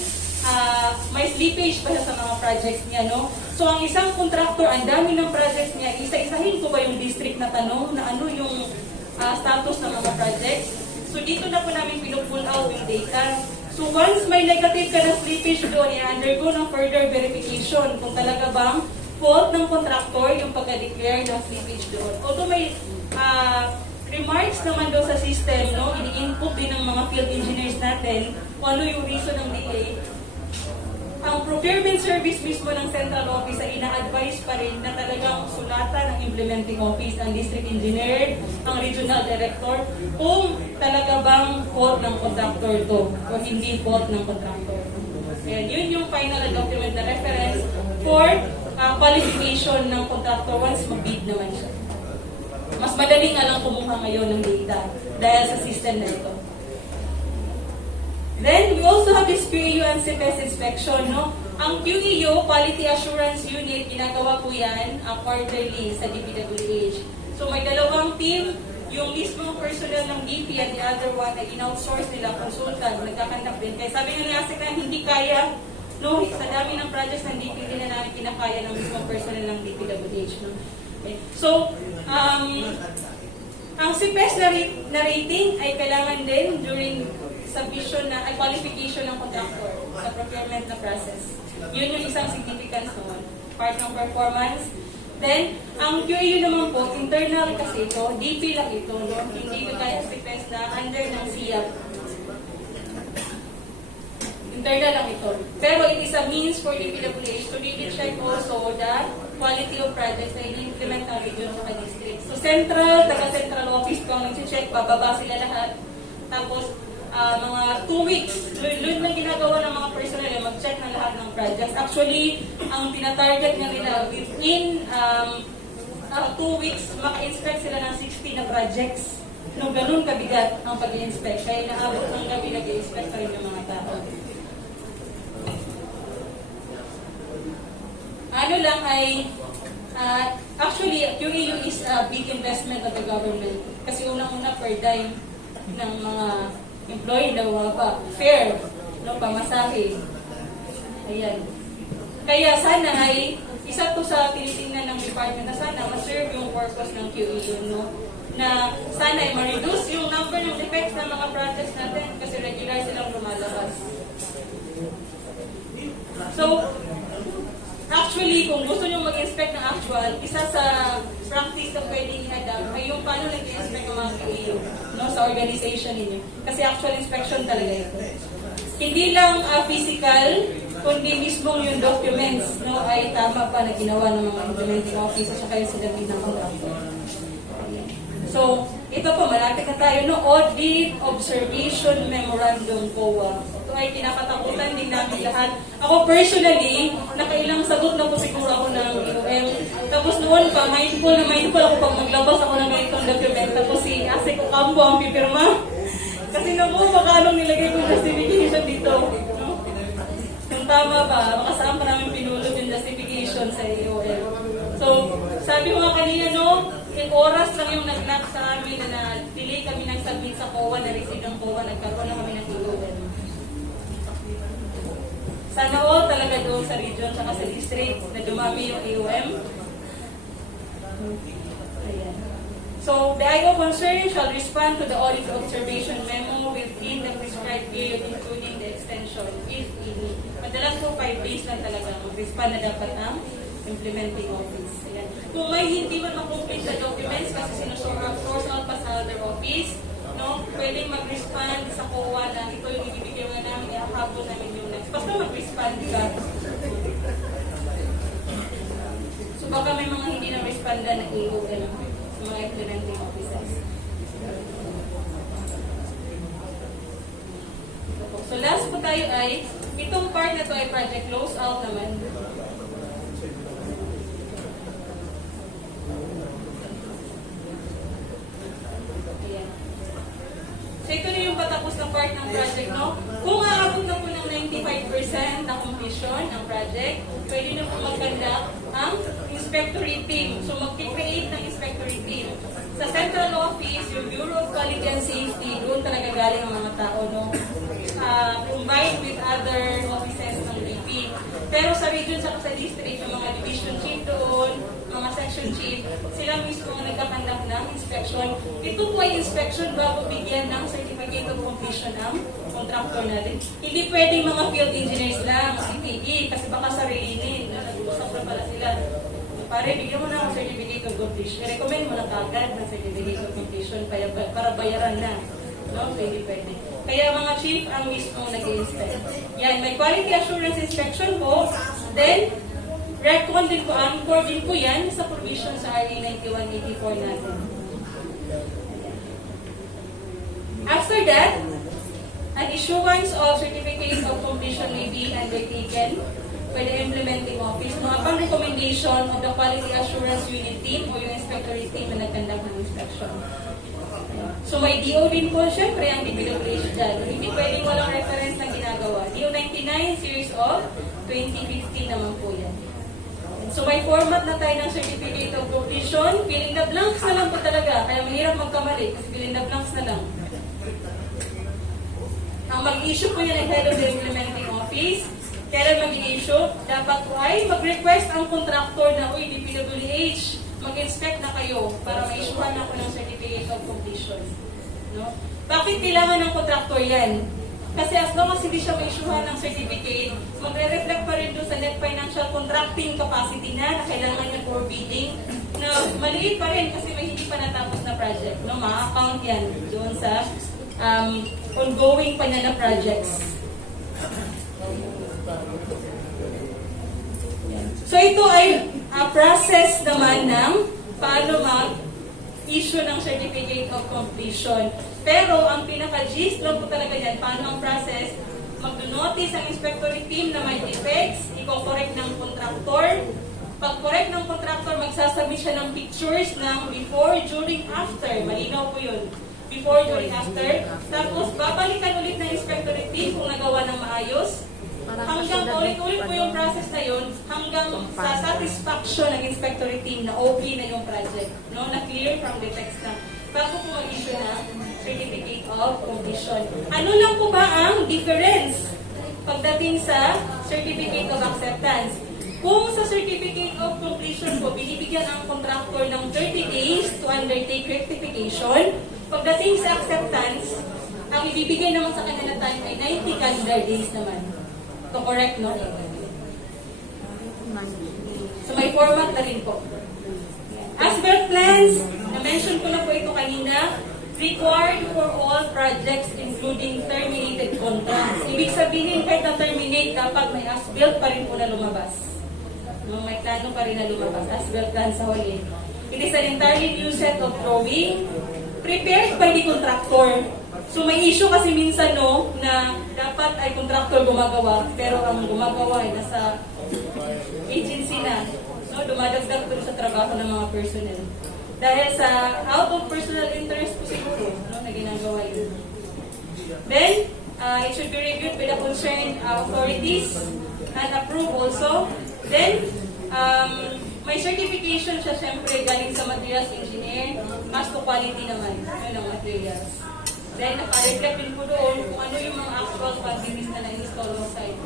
may slippage pa siya sa mga projects niya, no? So, ang isang contractor, ang dami ng projects niya, isa-isahin ko ba yung district na tanong na ano yung status ng mga projects? So, dito na po namin pinupull out yung data. So, once may negative ka na slippage doon, i-undergo ng further verification kung talaga bang fault ng contractor yung pagka-declare ng slippage doon. Although may remarks naman doon sa system, no, ini-input din ng mga field engineers natin kung ano yung reason ng delay. ang procurement service mismo ng central office ay ina-advise pa rin na talagang sulatan ng implementing office, ang district engineer, ang regional director, kung talaga bang fault ng contractor to o hindi fault ng contractor. Ayan, yun yung final document na reference for qualification ng contractor once mag-bid naman siya. Mas madali nga lang kumuha ngayon ng data dahil sa system na ito. Then, we also have this QEU and CPES inspection. No? Ang QEU, Quality Assurance Unit, ginagawa po yan quarterly sa DPWH. So, may dalawang team, yung mismong personnel ng DP at the other one ay in-outsource nila, consultant, nagkakandak din. Kaya sabi nga ni ASEC na hindi kaya, no, sa dami ng projects ng DP, hindi na namin kinakaya ng mismong personnel ng DPWH. No? Okay. So, ang CPES na rating ay kailangan din during submission na ay qualification ng contractor sa procurement na process. Yun yung isang significance naman. Part ng performance. Then, ang QAU naman po, internal kasi ito, DP lang ito, no? Hindi kagaya CPES na under ng SIAP. Internal lang ito. Pero it is a means for DPWH to really check also the quality of projects na ini-implement ng region sa district. So, taga-central office ko ang nag-check, bababa sila lahat. Tapos, mga 2 weeks, lulod na ginagawa ng mga personnel yung mag-check ng lahat ng projects. Actually, ang tinatarget nga nila within 2 weeks, maka-inspect sila ng 60 na projects. No, ganun kabigat ang pag-i-inspect. Kaya naabot ng gabi nag-i-inspect pa rin yung mga tao. Ano lang ay, actually, QEU is a big investment of the government. Kasi unang-una per dime ng mga employee na mga pa, fair, no, pamasahe. Ayan. Kaya sana ay, isa to sa tinitingnan ng department na sana ma-serve yung purpose ng QEU, no? Na sana ay ma-reduce yung number ng defects ng mga projects natin kasi regular silang lumalabas. So, actually, kung gusto nyo mag-inspect ng actual, isa sa practice na pwedeng i-adapt ay yung paano nag-inspect ng mga QEU, no, sa organization ninyo. Kasi actual inspection talaga ito. Hindi lang physical, kundi mismong yung documents, no, ay tama pa na ginawa ng mga implementing office at saka yung sinabi ng contractor. So, ito po, malapit na tayo, no, Audit Observation Memorandum COA. Ito ay kinakatakutan din namin lahat. Ako personally, nakailang sagot na po siguro ako ng UM. Tapos noon pa, mindful ako pag maglabas ako ng ganitong document. Tapos si ASEC Ocampo ang pipirma. Kasi naman, baka anong nilagay kong justification dito. No? Kung tama ba, baka saan pa namin pinulot yung justification sa UM. So, sabi ko nga kanina, no, oras lang yung nag-lock sa amin na delay kami ng submit sa COA, na-receive ng COA, nagkaroon na kami ng UM. Sana all talaga doon sa region at sa district na dumami yung AOM. Ayan. So, the IO concern shall respond to the audit observation memo within the prescribed period including the extension, if any. Madalas po 5 days lang talaga mag-respond na dapat ang implementing office. Ayan. Kung may hindi man makomplete sa documents kasi sinusource out pa sa other office, no, pwedeng mag-respond sa COA na ito yung ibibigay mo namin, ihahabol namin yung next. Basta mag-respond ka. So baka may mga hindi na responda na AOM sa mga implementing officers. So last po tayo ay, itong part na to ay project close out naman. So ito na yung patapos na part ng project, no? Kung aabot na po ng 95% na completion ng project, pwede na po mag-conduct ang inspectorate team. So mag-create ng inspectorate team. Sa central office, yung Bureau of Quality and Safety, doon talaga galing ang mga tao, no? Combined with other offices ng DP. Pero sa region sa district, yung mga division chief doon, mga section chief, sila mismo ang nagkakandak ng inspection. Ito po ay inspection bago bigyan ng certificate of completion ng contractor natin. Hindi pwedeng mga field engineers lang, CPE, kasi baka sarilinin, nag-usap na pala sila. Pare, bigyan mo na ang certificate of completion. I-recommend mo na kagad ng certificate of completion para bayaran na. No? Hindi pwede. Kaya mga chief ang mismo nag-inspect. Yan, may quality assurance inspection po. Then, recon din po, anchor din po yan sa provision sa RA 9184 natin. After that, an issuance of certificate of completion may be undertaken by the implementing office no, upon recommendation of the quality assurance unit team o yung inspectorate team na nag-conduct ng inspection. So may DO din po, syempre, ang DPWH dyan. Hindi pwedeng walang reference na ginagawa. DO 99 series of 2015 naman po yan. So may format na tayo ng certificate of completion. Fill in the blanks na lang po talaga. Kaya mahirap magkamali kasi fill in the blanks na lang. Ang mag-issue po yan ay head of the implementing office. Kailan mag-issue? Dapat po ay mag-request ang contractor na, uy, DPWH, mag-inspect na kayo para ma-issuehan ako ng certificate of completion. No? Bakit kailangan ng contractor yan? Kasi as long as hindi siya ma-issuehan ng certificate, magre-reflect pa rin doon sa net financial contracting capacity na kailangan niya for bidding na maliit pa rin kasi may hindi pa natapos na project. No? Ma-account yan doon sa ongoing pa niya na projects. So ito ay process naman ng paano mag-issue ng certificate of completion. Pero ang pinaka-gist lang po talaga yan, paano ang process, mag-notice ang inspectorate team na may defects, i-correct ng contractor. Pag-correct ng contractor, magsasubmit siya ng pictures ng before, during, after. Malinaw po yun. Before, during, after. Tapos, babalikan ulit ng inspectorate team kung nagawa ng maayos. Hanggang ulit-ulit po yung process na yun, hanggang sa satisfaction ng inspectorate team na okay na yung project, no? Na clear from the text na bago po mag-issue ng certificate of completion. Ano lang po ba ang difference pagdating sa certificate of acceptance? Kung sa certificate of completion po, binibigyan ang contractor ng 30 days to undertake rectification. Pagdating sa acceptance, ang ibibigay naman sa kanya na time ay 90 calendar days naman. To correct, no? So may format na rin po. As-built plans, na-mention ko na po ito kanina, required for all projects including terminated contracts. Ibig sabihin, kahit na-terminate, dapat may as-built pa rin po na lumabas. No, may plano pa rin na lumabas. As-built plan sa huli. It is an entirely new set of drawing prepared by the contractor. So may issue kasi minsan no, na dapat ay contractor gumagawa, pero ang gumagawa ay nasa agency na. No, dumadagdag po sa trabaho ng mga personnel. Dahil sa out of personal interest po siguro, no, na ginagawa yun. Then, it should be reviewed by the concerned authorities and approved also. Then, may certification siya siyempre galing sa materials engineer, as to quality naman yun ang materials. Then, naka-reflect din po doon kung ano yung mga actual quantities na na-install ng site.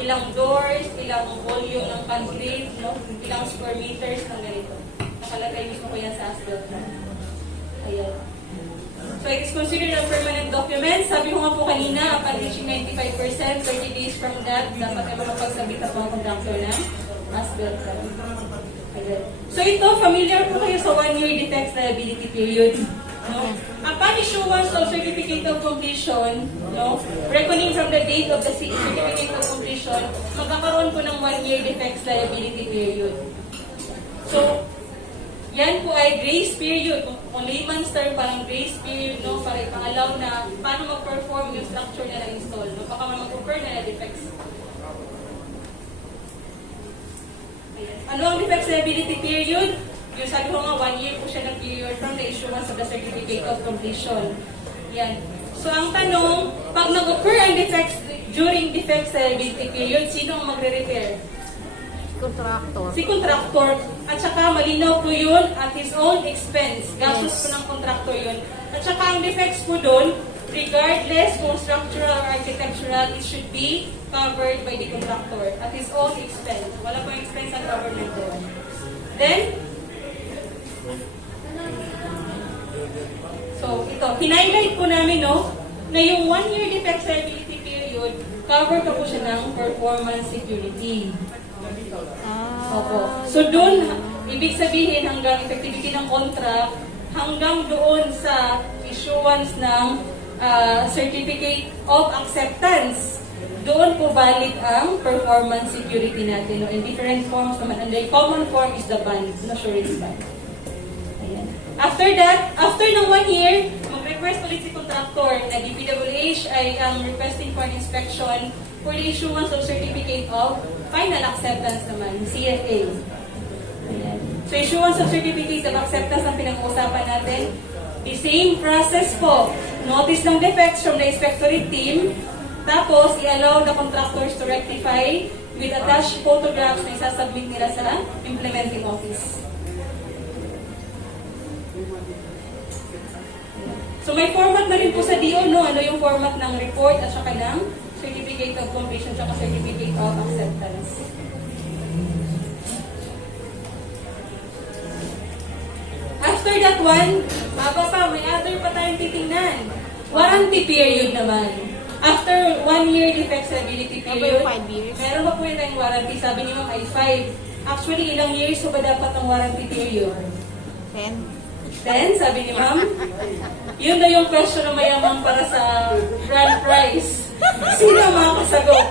Ilang doors, ilang volume ng concrete, no? Ilang square meters ng ganito. Nakalagay mismo ko yan sa as-built plan. Ayan. So, it is considered a permanent document. Sabi ko nga po kanina, upon reaching 95%, 30 days from that, dapat ay makapagsabit ang mga contractor ng as-built plan. Ayan. So, ito, familiar po kayo sa 1-year defects liability period. No? Upon issuance of certificate of completion, no, reckoning from the date of the certificate of completion, magkakaroon po ng 1-year defects liability period. So, yan po ay grace period. Kung layman's term, parang grace period, no, para ipangalaw na paano mag-perform yung structure na na-install. No? Baka mag-occur na defects. Ano ang defects liability period? Yung sabi ko nga, 1 year po siya na period from the issuance of the certificate of completion. Yan. So, ang tanong, pag nag-occur ang defects during defects liability period, sino ang magre-repair? Contractor. Si contractor. At saka, malinaw po yun at his own expense. Gastos po ng contractor yun. At saka, ang defects po doon, regardless kung structural or architectural, it should be covered by the contractor at his own expense. Wala pong expense ang government doon. Then, so, ito, hinighlight po namin, no, na yung 1-year defects liability period, cover pa po siya ng performance security. Opo. So, doon, ibig sabihin, hanggang effectivity ng contract, hanggang doon sa issuance ng certificate of acceptance, doon po balik ang performance security natin. No? In different forms naman. And the common form is the band, no surety band. Ayan. After that, after ng 1 year, mag-request ulit si contractor na DPWH ay requesting for an inspection for the issuance of certificate of final acceptance naman, CFA. Ayan. So, issuance of certificates of acceptance ang pinag-uusapan natin. The same process po. Notice ng defects from the inspectorate team. Tapos, i-allow the contractors to rectify with attached photographs na isasubmit nila sa implementing office. So, may format na rin po sa DO, no? Ano yung format ng report at saka ng certificate of completion at certificate of acceptance. After that one, haba pa, may other pa tayong titingnan. Warranty period naman. After 1 year defectability period, 5 years. meron pa po yun tayong warranty. Sabi niyo ay 5. Actually, ilang years ba dapat ang warranty period? 10. 10, sabi ni ma'am. Yun na yung question na mayamang para sa grand prize. Sino ang makakasagot?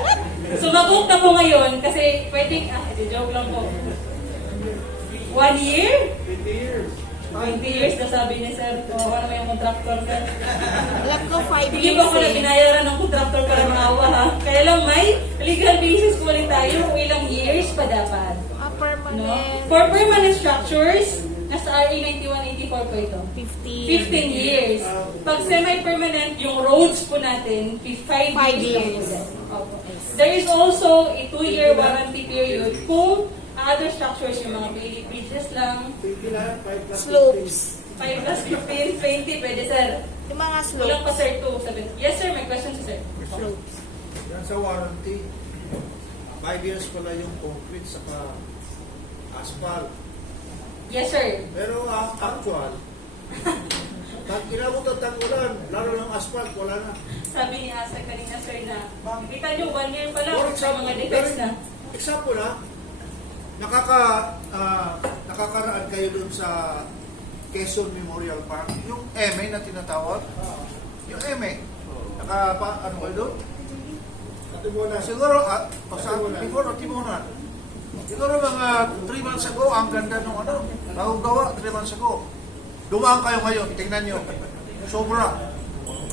Sumagot na po ngayon kasi pwedeng, joke lang po. 1 year? 20 years na sabi ni sir. O, ano may contractor sir? Alam ko 5 Hindi years ba ako na binayaran ng contractor para maawa ha? Kaya lang may legal basis po ulit tayo kung ilang years pa dapat. Permanent. No? For permanent structures, nasa RA 9184 po ito. 15. 15 years. Pag semi-permanent, yung roads po natin, 5 years. Opo. There is also a 2-year warranty period kung other structures, yung mga bailey bridges lang. Slopes. 5 plus 15, 20, pwede sir. Yung mga Kulang pa slopes. sir 2, 7. Yes sir, may question si sir. Slopes. Yan sa warranty, 5 years pala yung concrete saka asphalt. Yes sir. Pero actual, pag inabot ang tag-ulan, lalo ng asphalt, wala na. Sabi ni Asa kanina sir na, kita nyo 1 year pa lang For sa example, mga defects na. example ha, nakakaraan kayo dun sa Quezon Memorial Park, yung EME na tinatawag, yung EME, ano kayo doon? Siguro, before Atimunan, siguro mga 3 months ago, ang ganda nung bagong gawa, 3 months ago. Dumaan kayo ngayon, tingnan nyo, sobra,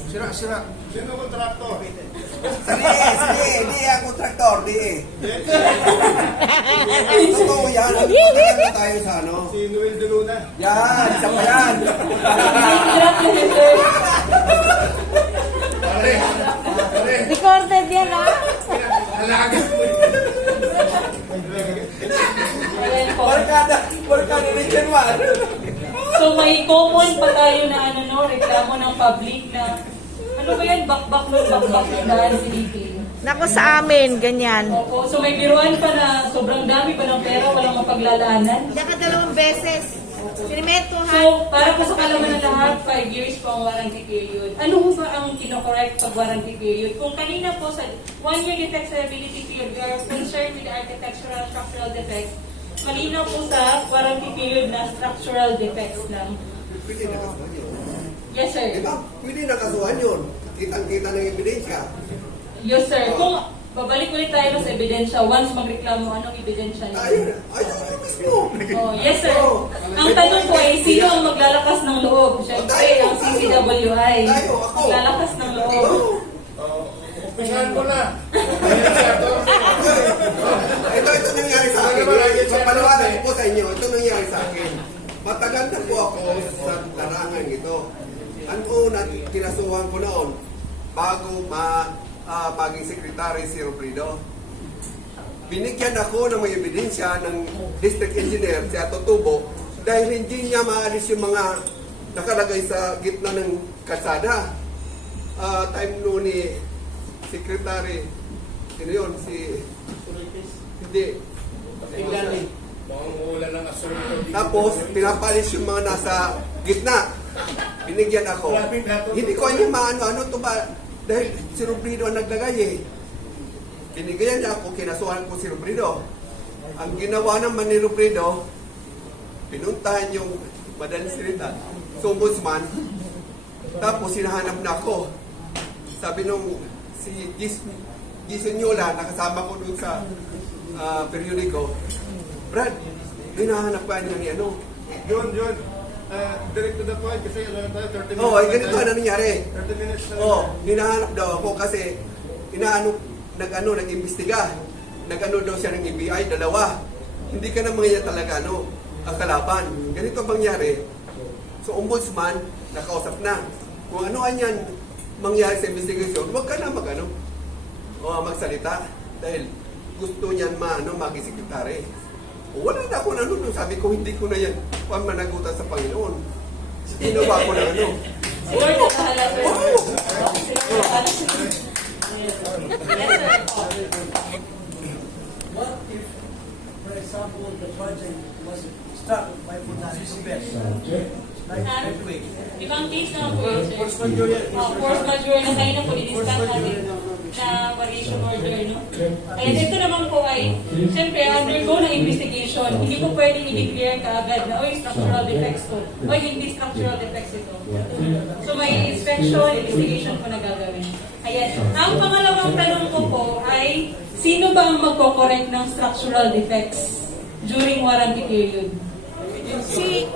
sira-sira. Sino kontraktor? Hindi ang kontraktor, di. Totoo yan. Magkakanta tayo sa ano. Si Noel de Luna. Yan, isa pa yan. Hirap yun eh, sir. Pare, Recorded yan ha? halagas mo. Ayan po. Barkada Region 1. So may common pa tayo na reklamo ng public na ano ba yan, bakbak ng daan si DP. Naku sa amin, ganyan. Opo, so may biruan pa na sobrang dami pa ng pera, walang mapaglalaanan. Nakadalawang beses. Sinimento ha? So, para po sa kalaman ng lahat, 5 years po ang warranty period. Ano ba ang kinokorrect pag warranty period? Kung kanina po sa 1 year defectability period, we are concerned with the architectural structural defects. Malinaw po sa warranty period na structural defects lang. Pwede na kasuhan yun. Yes, sir. Di ba? Pwede na kasuhan yun. Kitang-kita ng ebidensya. Yes, sir. Kung babalik ulit tayo sa ebidensya, once magreklamo, anong ebidensya niyo? Ayun mismo. Oh, yes, sir. Ang tanong ko ay, sino ang maglalakas ng loob? Siyempre, ang CCWI. Tayo, ako. Maglalakas ng loob. Umpisahan mo na. Ito nangyari sa akin. Papalawanan ko po sa inyo. Ito nangyari sa akin. Matagal na po ako sa larangan ito. Ang una, kinasuhan ko noon bago maging sekretary si Robredo. Binigyan ako ng may ebidensya ng district engineer si Ato Tubo dahil hindi niya maalis yung mga nakalagay sa gitna ng kalsada. Time noon ni Secretary, sino yun? Hindi. Pangulan ng asunto. Tapos, pinapalis yung mga nasa gitna. Binigyan ako. Hindi ko niya maano-ano to ba? Dahil si Robredo ang naglagay eh. Binigyan niya ako, kinasuhan ko si Robredo. Ang ginawa naman ni Robredo, pinuntahan yung madaling salita, ombudsman. Tapos, hinahanap na ako. Sabi nung si Jason Yola, nakasama ko dun sa periodiko. Brad, hinahanap pa niya ni ano. Yun. Direct to the point kasi ano na tayo, 30 minutes. Oo, ay ganito na nangyari. 30 minutes na. Oo, hinahanap daw ako kasi nag-imbestiga. Nag-ano daw siya ng NBI, dalawa. Hindi ka na mga talaga, ang kalaban. Ganito ang mangyari. So, ombudsman, nakausap na. Kung ano yan mangyari sa investigation, huwag ka na magsalita. Dahil gusto niyan magisekretary. Wala na ako doon. Sabi ko, hindi ko na yan managutan sa Panginoon. Ginawa ko na Si Lord na bahala, sir. Oo. Si Lord na bahala, sir. Yes, sir. What if, for example, the project was stopped by Fundación Best? Like earthquake. Ibang case na po yun, sir. Force majeure yan. Force majeure na tayo na po, i-discuss natin na variation order, no? Kaya dito naman po ay, siyempre, undergo ng investigation. Hindi po pwedeng i-declare kaagad na, oy, structural defects to. Oy, hindi structural defects ito. So, may inspection, investigation po na gagawin. Ayan. Ang pangalawang tanong ko po ay, sino ba ang magko-correct ng structural defects during warranty period? Si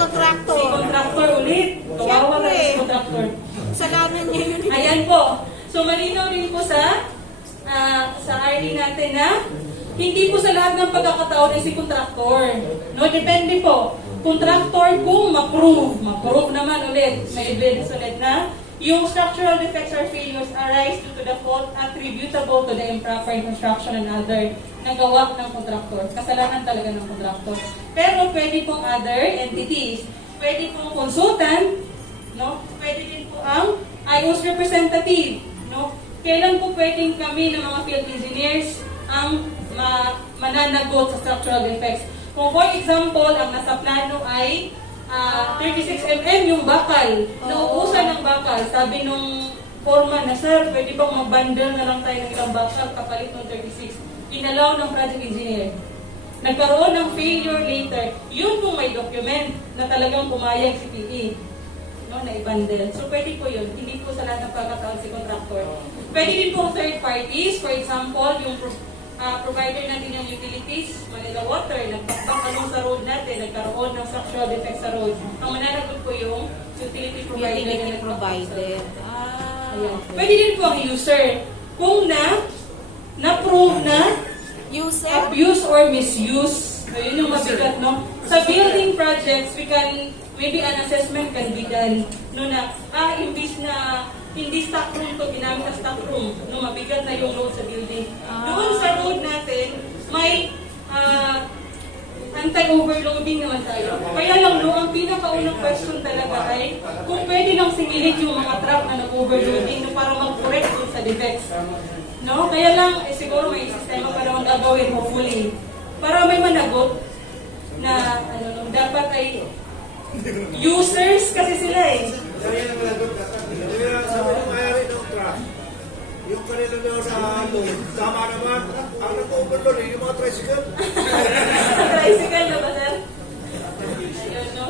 contractor. Si contractor ulit. Kawawa na Siyempre. si contractor. Kasalanan niya yun. Ayan po. So malinaw rin po sa RD natin na hindi po sa lahat ng pagkakataon ay si contractor. No, depende po. Contractor kung ma-prove naman ulit, may evidence ulit na yung structural defects or failures arise due to the fault attributable to the improper construction and other nagawa ng contractor. Kasalanan talaga ng contractor. Pero pwede pong other entities, pwede pong consultant, no? Pwede din po ang IOS representative, no? Kailan po pwedeng kami ng mga field engineers ang mananagot sa structural defects? Kung for example, ang nasa plano ay 36 mm yung bakal. Nauusan ng bakal. Sabi nung foreman na, sir, pwede bang mag-bundle na lang tayo ng ilang bakal kapalit ng 36. Inalaw ng project engineer. Nagkaroon ng failure later. Yun kung may document na talagang pumayag si PE. No, na i-bundle. So, pwede po yun. Hindi po sa lahat ng pagkataon si contractor. Pwede din po third parties. For example, yung provider natin ng utilities, Manila Water, nagpapakalaw sa road natin, nagkaroon ng structural defects sa road. Ang mananagot po yung utility provider na Utility provider. Ayan. Pwede din po ang user. Kung na-prove na User? abuse or misuse. So, yun yung mabigat, no? Sa building projects, maybe an assessment can be done. No, na, imbis na hindi stock room to, ginamit na stock room. No, mabigat na yung load sa building. Doon sa road natin, may anti-overloading naman tayo. Kaya lang, no, ang pinakaunang question talaga ay kung pwede lang singilin yung mga truck na nag-overloading no, para mag-correct dun sa defects. No? Kaya lang, siguro may sistema pa naman gagawin, hopefully. Para may managot na dapat ay users kasi sila eh. Kaya naman nagot ka. Sabi ng mayari ng truck, yung kanila na sa tama naman, ang nag-overload yung mga tricycle. Tricycle na ba, sir? Ayun, no?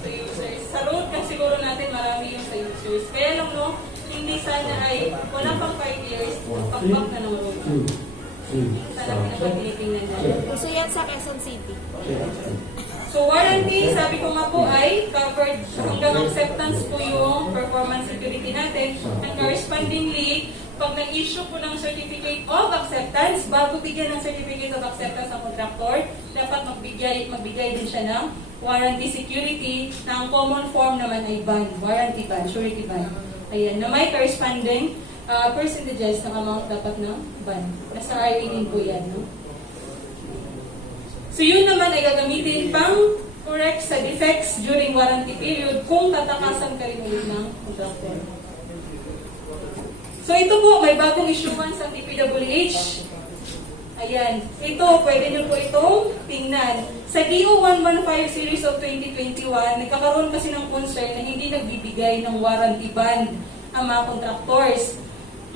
Sa users. Sa road kasi siguro natin marami yung sa users. Kaya lang, no? Hindi sana ay wala pang 5 years, pagbak na ng road. Sana pinapagtinitingnan natin. Gusto yan sa Quezon City. So warranty, sabi ko nga po ay covered hanggang acceptance po yung performance security natin. And correspondingly, pag nag-issue po ng certificate of acceptance, bago bigyan ng certificate of acceptance ang contractor, dapat magbigay din siya ng warranty security na ang common form naman ay bond, warranty bond, surety bond. Ayan, na may corresponding percentages ng amount dapat ng bond. Nasa RA din po yan, no? So yun naman ay gagamitin pang correct sa defects during warranty period kung tatakasan ka rin ulit ng contractor. So ito po, may bagong issuance sa DPWH. Ayan. Ito, pwede nyo po itong tingnan. Sa DO 115 series of 2021, nagkakaroon kasi ng concern na hindi nagbibigay ng warranty bond ang mga contractors.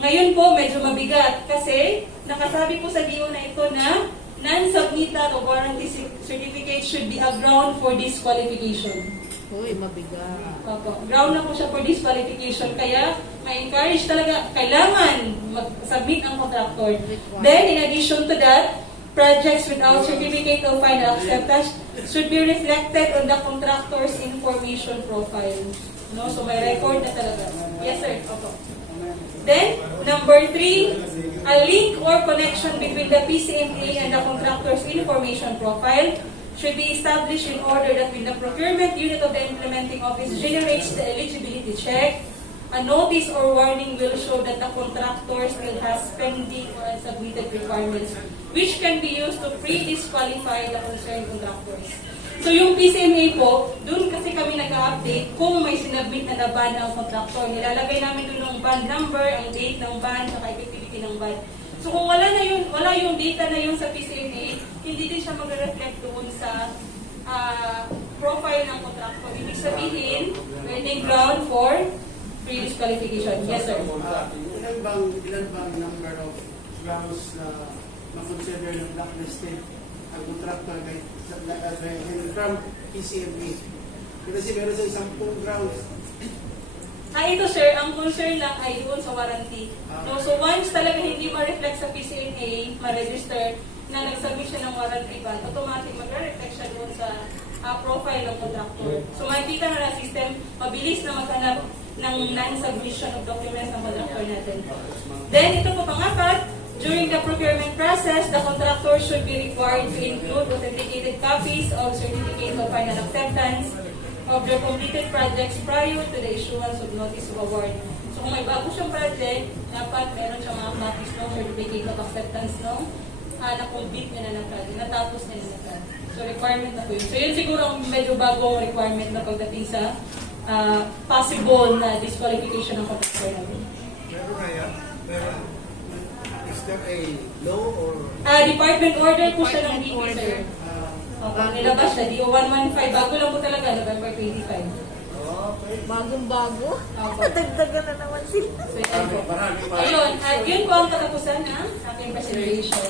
Ngayon po, medyo mabigat kasi nakasabi po sa DO na ito na non-submitted of warranty certificate should be a ground for disqualification. Uy, mabigat. Opo. Ground na po siya for disqualification. Kaya, ma-encourage talaga, kailangan mag-submit ang contractor. Then, in addition to that, projects without certificate of final acceptance should be reflected on the contractor's information profile. No? So, may record na talaga. Yes, sir. Opo. Then, number 3, a link or connection between the PCMA and the contractor's information profile should be established in order that when the procurement unit of the implementing office generates the eligibility check, a notice or warning will show that the contractor still has pending or unsubmitted requirements which can be used to pre-disqualify the concerned contractors. So yung PCMA po, dun kasi kami nag-update kung may sinabit na ban ang contractor. Nilalagay namin dun ang ban number, ang date ng ban, saka effectivity ng ban. So kung wala yung data na yun sa PCMA, hindi din siya magre-reflect doon sa profile ng contractor. Ibig sabihin, learning ground for pre-disqualification. Yes, sir. Ilan bang number of grounds na ma-consider ng blacklisted ang contractor from PCMA? Kasi meron sa 10 grounds. Ito sir, ang concern lang ay doon sa warranty. No, so once talaga hindi ma-reflect sa PCMA, ma-register na nag-submit siya ng warranty ban, automatic mag-reflect siya doon sa profile ng contractor. So makikita na ng system, mabilis na maghanap ng non-submission of documents ng contractor natin. Then ito po pang-apat, during the procurement process, the contractor should be required to include authenticated copies of certificates of final acceptance of their completed projects prior to the issuance of notice of award. So kung may bago siyang project, dapat meron siyang mga copies ng certificate of acceptance na-complete niya na ng project, natapos niya na ng project. So requirement na po yun. So yun siguro ang medyo bagong requirement na pagdating sa possible na disqualification ng contractor natin. Meron na yan? Meron. Is there a law or... Department order po siya ng DP, sir. Nilabas siya, DO 115. Bago lang po talaga, November 25. Bagong-bago. Opo. Dagdagan na naman sila. So, yun po. Ayun, yun po ang katapusan ng aking presentation.